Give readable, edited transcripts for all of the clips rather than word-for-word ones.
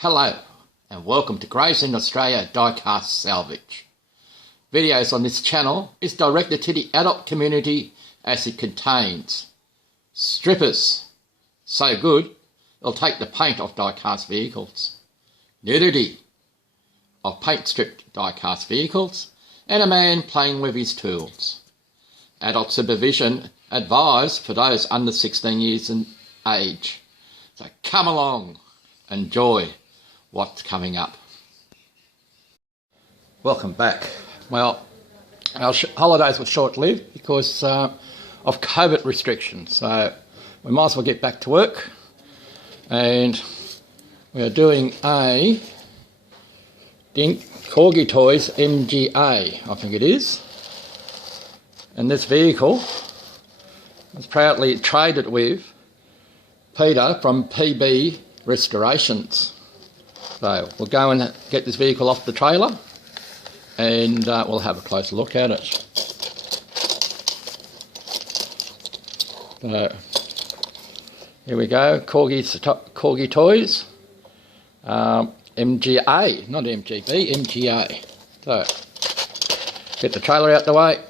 Hello and welcome to Grace in Australia Diecast Salvage. Videos on this channel is directed to the adult community as it contains strippers, so good it'll take the paint off diecast vehicles, nudity of paint stripped diecast vehicles, and a man playing with his tools. Adult supervision advised for those under 16 years in age. So come along, enjoy what's coming up. Welcome back. Well, our holidays were short-lived because of COVID restrictions, so we might as well get back to work, and we are doing a Corgi Toys MGA, I think it is, and this vehicle is proudly traded with Peter from PB Restorations. So we'll go and get this vehicle off the trailer and we'll have a closer look at it. So here we go, Corgi Toys, MGA, not MGB, MGA. So get the trailer out the way.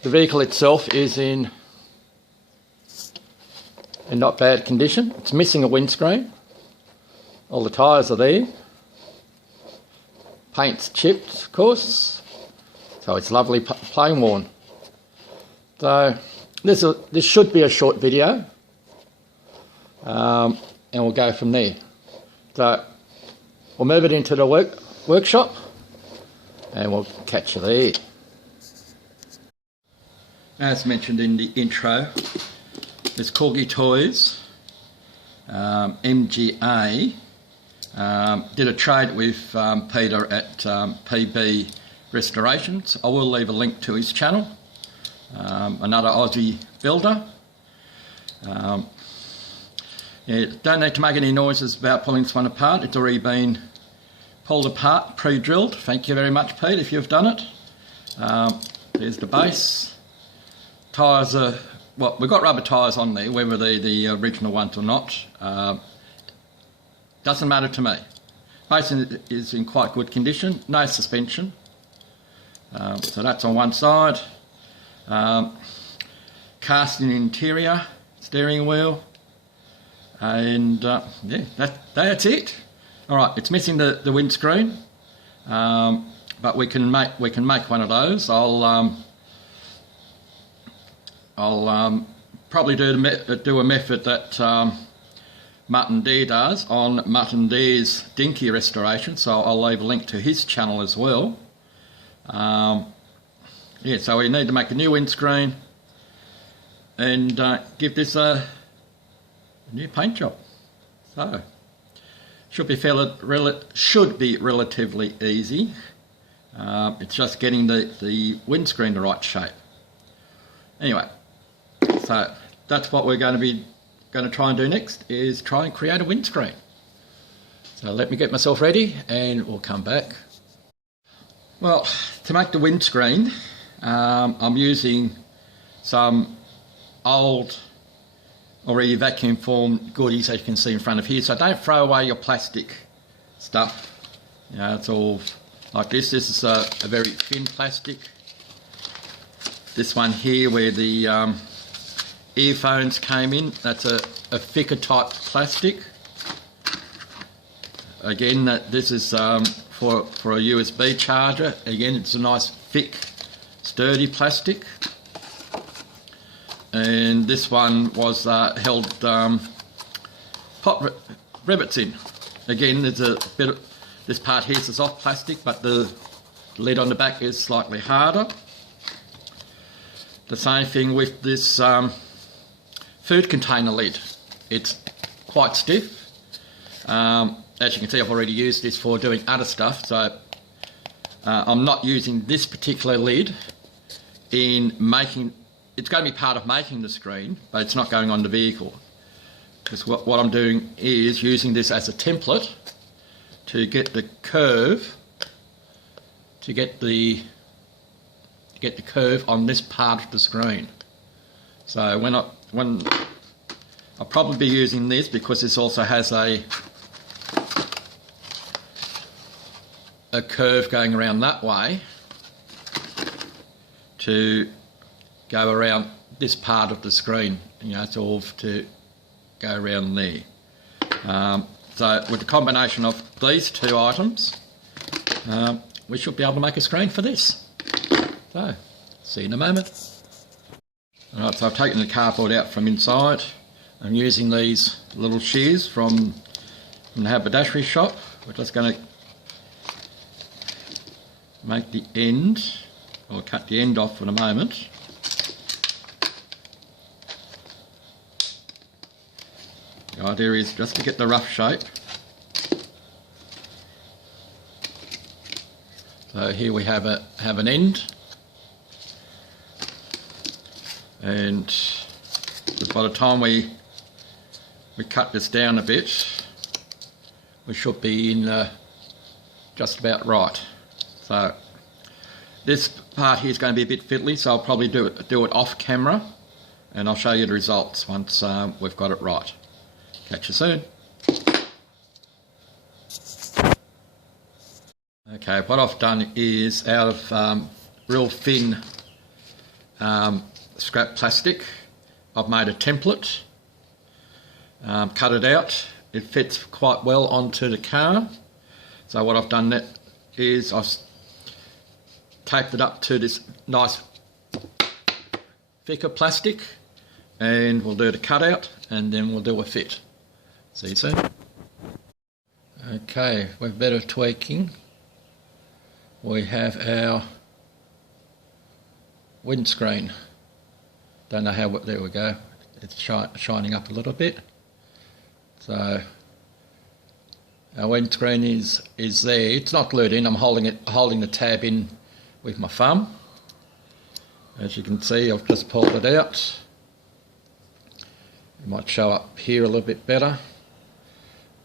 The vehicle itself is in not bad condition. It's missing a windscreen. All the tyres are there. Paint's chipped, of course. So it's lovely plain worn. So this should be a short video. And we'll go from there. So we'll move it into the workshop and we'll catch you there. As mentioned in the intro, this Corgi Toys MGA did a trade with Peter at PB Restorations. I will leave a link to his channel. Another Aussie builder. Yeah, don't need to make any noises about pulling this one apart. It's already been pulled apart, pre-drilled. Thank you very much, Pete, if you've done it. There's the base. Tyres are, well, we've got rubber tyres on there, whether they're the original ones or not. Doesn't matter to me. Base is in quite good condition, no suspension. So that's on one side. Casting interior, steering wheel, and yeah, that's it. All right, it's missing the windscreen, but we can make one of those. I'll probably do a method that Martin Dares does on Martin Dares Dinky Restorations, so I'll leave a link to his channel as well. Yeah, so we need to make a new windscreen and give this a new paint job. So should be relatively easy. It's just getting the windscreen the right shape. Anyway, so that's what we're going to try and do next, is try and create a windscreen. So let me get myself ready and we'll come back. Well, to make the windscreen, I'm using some old already vacuum formed goodies, as you can see in front of here. So don't throw away your plastic stuff. You know, it's all like this. This is a very thin plastic. This one here where the earphones came in, that's a thicker type plastic. Again, this is for a USB charger. Again, it's a nice thick sturdy plastic. And this one was held pot rivets in. Again, there's a bit of, this part here is soft plastic, but the lid on the back is slightly harder. The same thing with this food container lid. It's quite stiff. As you can see, I've already used this for doing other stuff, so I'm not using this particular lid in making. It's going to be part of making the screen, but it's not going on the vehicle, because what I'm doing is using this as a template to get the curve, to get the curve on this part of the screen. So when I'll probably be using this because this also has a curve going around that way to go around this part of the screen. You know, it's all to go around there. So with the combination of these two items, we should be able to make a screen for this. So, see you in a moment. Alright, so I've taken the cardboard out from inside. I'm using these little shears from the haberdashery shop. We're just going to make the end, or cut the end off in a moment. The idea is just to get the rough shape. So here we have an end, and by the time we cut this down a bit, we should be in just about right. So this part here is going to be a bit fiddly, so I'll probably do it off camera, and I'll show you the results once we've got it right. Catch you soon. Okay, what I've done is out of real thin scrap plastic, I've made a template, cut it out. It fits quite well onto the car. So what I've done is I've taped it up to this nice thicker plastic, and we'll do the cutout and then we'll do a fit. See you soon. Okay, with a bit of tweaking, we have our windscreen. Don't know how, there we go. It's shining up a little bit. So our windscreen is there. It's not glued in. I'm holding the tab in with my thumb. As you can see, I've just pulled it out. It might show up here a little bit better.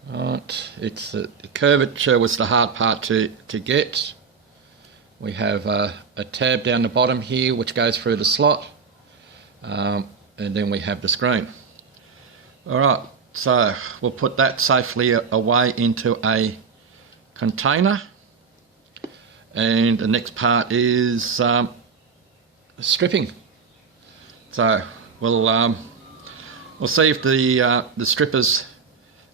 Right, it's the curvature was the hard part to get. We have a tab down the bottom here which goes through the slot, and then we have the screen. Alright, so we'll put that safely away into a container, and the next part is stripping. So we'll see if the strippers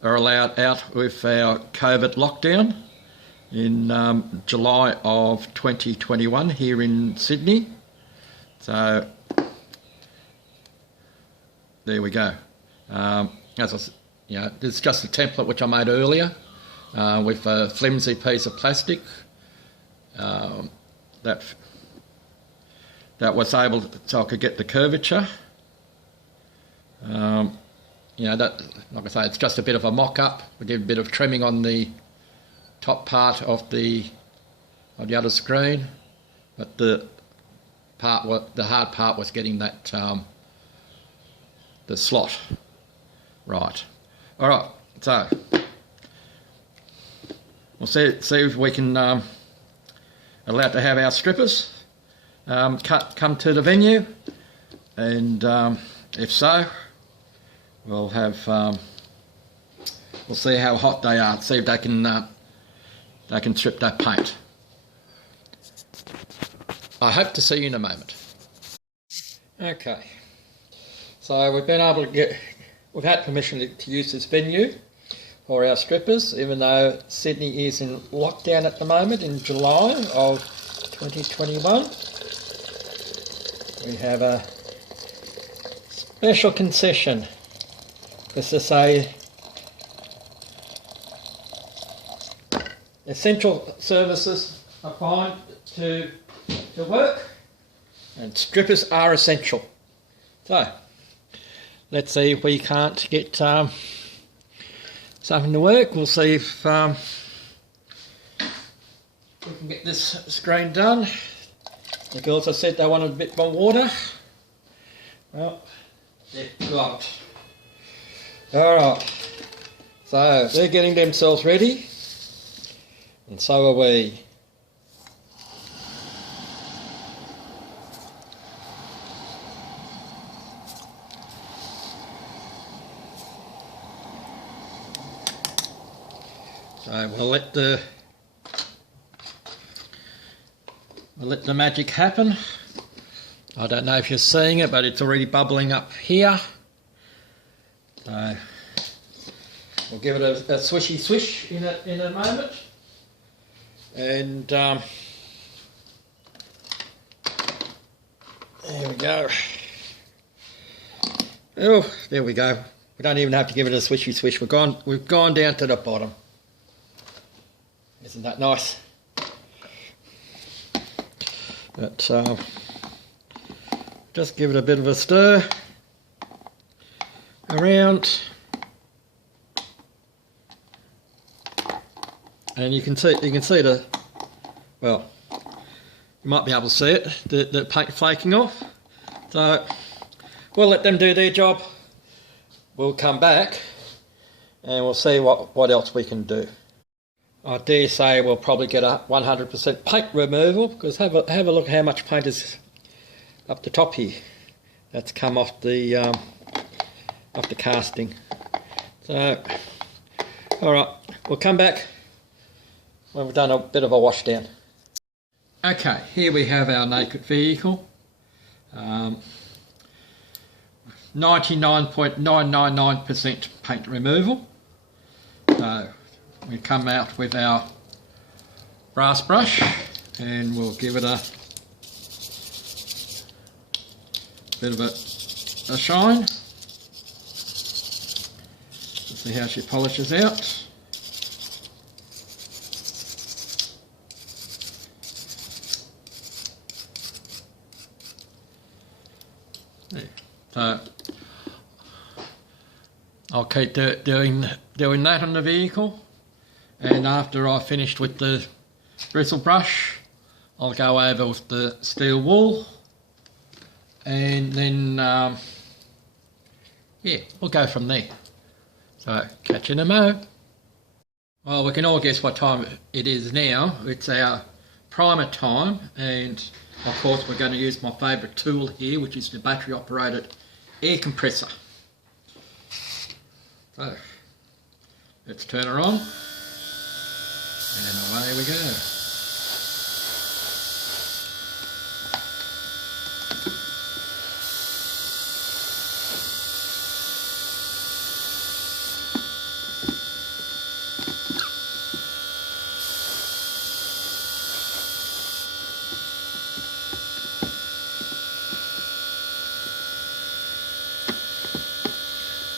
are allowed out with our COVID lockdown in July of 2021 here in Sydney. So there we go. As I said, this is just a template which I made earlier with a flimsy piece of plastic that was able to, so I could get the curvature. That, like I say, it's just a bit of a mock-up. We did a bit of trimming on the top part of the other screen, but the hard part was getting that the slot right. All right, so we'll see if we can allow to have our strippers come to the venue, and if so, we'll have we'll see how hot they are. See if they can strip that paint. I hope to see you in a moment. Okay, so we've been able to we've had permission to use this venue for our strippers, even though Sydney is in lockdown at the moment in July of 2021. We have a special concession. This is a essential services are fine to work, and strippers are essential. So let's see if we can't get something to work. We'll see if we can get this screen done. The girls have said they wanted a bit more water. Well, they've got. Alright, so they're getting themselves ready, and so are we. So we'll let the magic happen. I don't know if you're seeing it, but it's already bubbling up here. So we'll give it a swishy swish in a moment. And there we go. Oh, there we go. We don't even have to give it a swishy swish. We've gone down to the bottom. Isn't that nice? But just give it a bit of a stir around, and you can see the, well, you might be able to see it, the paint flaking off. So we'll let them do their job. We'll come back and we'll see what else we can do. I dare say we'll probably get a 100% paint removal, because have a look how much paint is up the top here. That's come off the casting. So, all right, we'll come back when we've done a bit of a wash down. Okay, here we have our naked vehicle. 99.999% paint removal. So we come out with our brass brush and we'll give it a bit of a shine. See how she polishes out. There. So I'll keep doing that on the vehicle, and after I've finished with the bristle brush, I'll go over with the steel wool, and then yeah, we'll go from there. So catch you in a mo. Well, we can all guess what time it is now. It's our primer time, and of course we're going to use my favourite tool here, which is the battery operated air compressor. So let's turn her on, and away we go.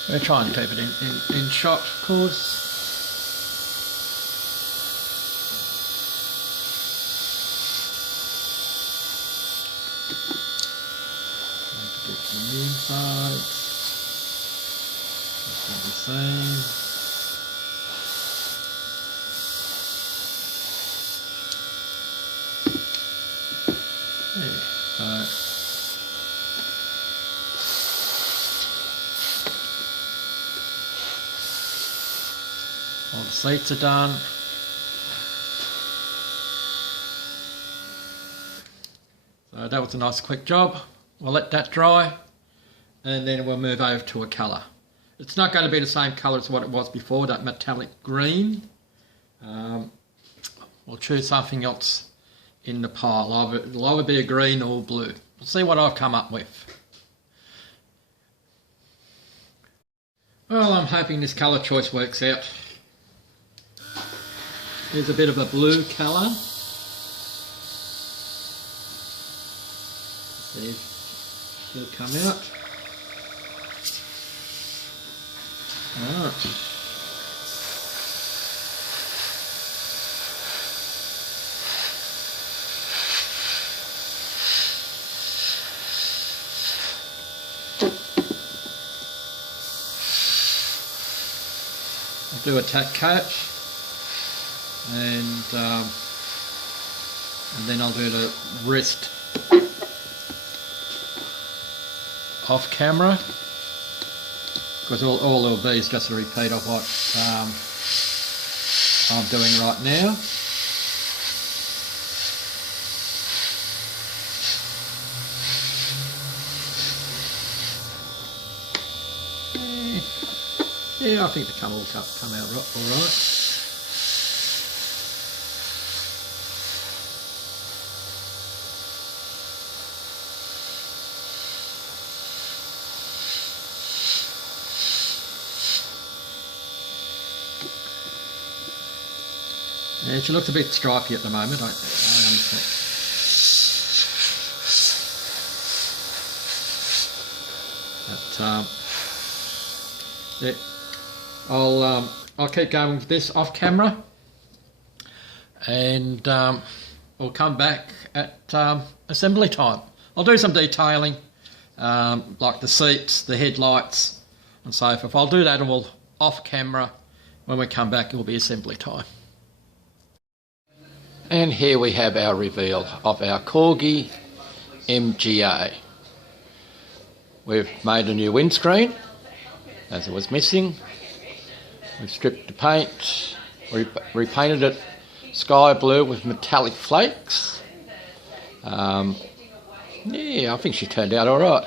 We're trying to keep it in shot, of course. Make it from the inside. That's the same. There, so. All the seats are done. So that was a nice quick job. We'll let that dry, and then we'll move over to a colour. It's not going to be the same colour as what it was before, that metallic green. We'll choose something else in the pile. It'll either be a green or blue. We'll see what I've come up with. Well, I'm hoping this colour choice works out. Here's a bit of a blue colour. See if it'll come out. Alright. I'll do a tack coat. And then I'll do the rest off camera, because all it'll be is just a repeat of what I'm doing right now. Yeah, I think the colour will come out all right. Yeah, she looks a bit stripy at the moment, I understand. But, yeah, I'll keep going with this off camera, and we'll come back at assembly time. I'll do some detailing, like the seats, the headlights, and so forth. I'll do that all off camera. When we come back, it will be assembly time. And here we have our reveal of our Corgi MGA. We've made a new windscreen, as it was missing. We've stripped the paint, repainted it sky blue with metallic flakes. Yeah, I think she turned out all right.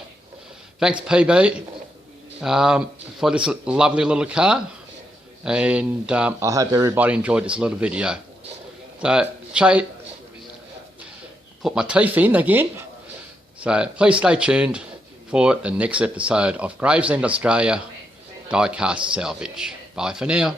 Thanks, PB, for this lovely little car, and I hope everybody enjoyed this little video. So, put my teeth in again, so please stay tuned for the next episode of Gravesend Australia Diecast Salvage. Bye for now.